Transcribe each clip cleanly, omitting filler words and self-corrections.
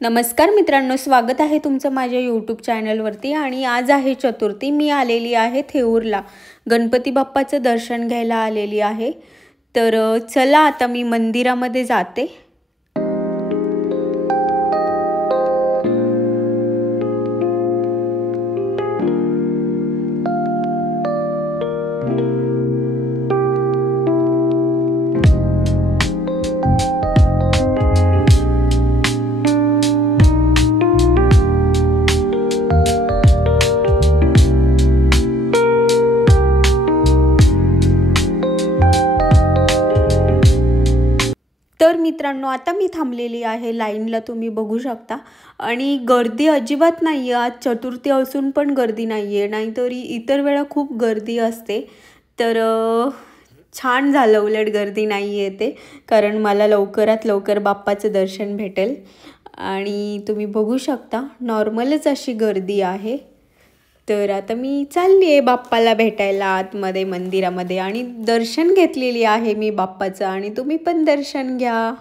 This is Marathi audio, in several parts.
नमस्कार मित्रांनो, स्वागत आहे तुमचं माझ्या यूट्यूब चॅनलवरती। आणि आज आहे चतुर्थी। मी आलेली आहे थेऊरला, गणपती बाप्पाचं दर्शन घ्यायला आलेली आहे। तर चला आता मी मंदिरामध्ये जाते। तर मित्रांनो, आता मी थांबलेली आहे लाईनला, तुम्ही बघू शकता। आणि गर्दी अजिबात नाही आहे। आज चतुर्थी असून पण गर्दी नाही आहे, नाहीतरी इतर वेळा खूप गर्दी असते। तर छान झालं उलट गर्दी नाही आहे ते, कारण मला लवकरात लवकर बाप्पाचं दर्शन भेटेल। आणि तुम्ही बघू शकता नॉर्मलच अशी गर्दी आहे। तर आता मी चालली आहे बाप्पाला भेटायला आतमध्ये मंदिरामध्ये, आणि दर्शन घेतलेली आहे मी बाप्पाचं, आणि तुम्ही पण दर्शन घ्या।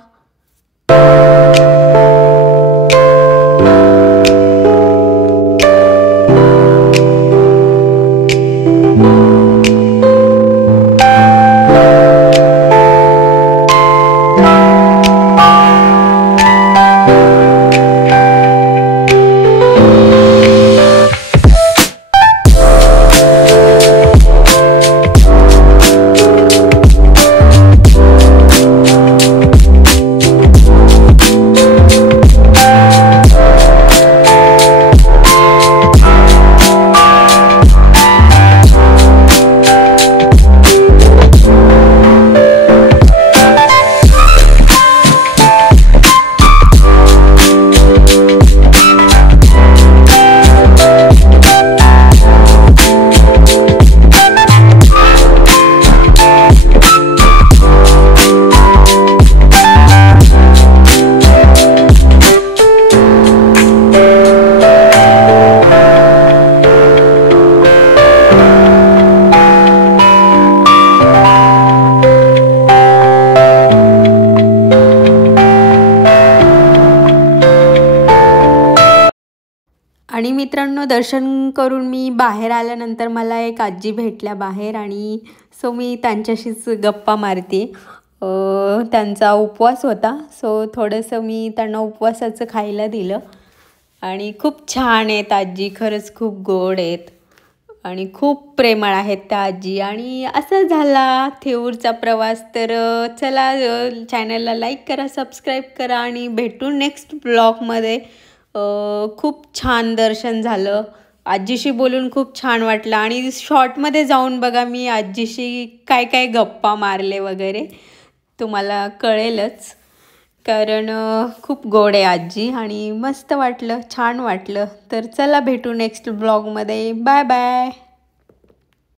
आणि मित्रांनो, दर्शन करून मी बाहेर आल्यानंतर मला एक आजी भेटल्या बाहेर, आणि सो मी त्यांच्याशीच गप्पा मारते। त्यांचा उपवास होता, सो थोडंसं मी त्यांना उपवासाचं खायला दिलं। आणि खूप छान आहेत आजी, खरंच खूप गोड आहेत आणि खूप प्रेमळ आहेत त्या आजी। आणि असं झाला थेऊरचा प्रवास। तर चला, चॅनलला लाईक करा, सबस्क्राईब करा, आणि भेटू नेक्स्ट ब्लॉगमध्ये। खूप छान दर्शन झालं, आजीशी बोलून खूप छान वाटलं। आणि शॉर्टमध्ये जाऊन बघा मी आजीशी काय काय गप्पा मारले वगैरे, तुम्हाला कळेलच, कारण खूप गोड आहे आजी आणि मस्त वाटलं, छान वाटलं। तर चला भेटू नेक्स्ट ब्लॉगमध्ये, बाय बाय।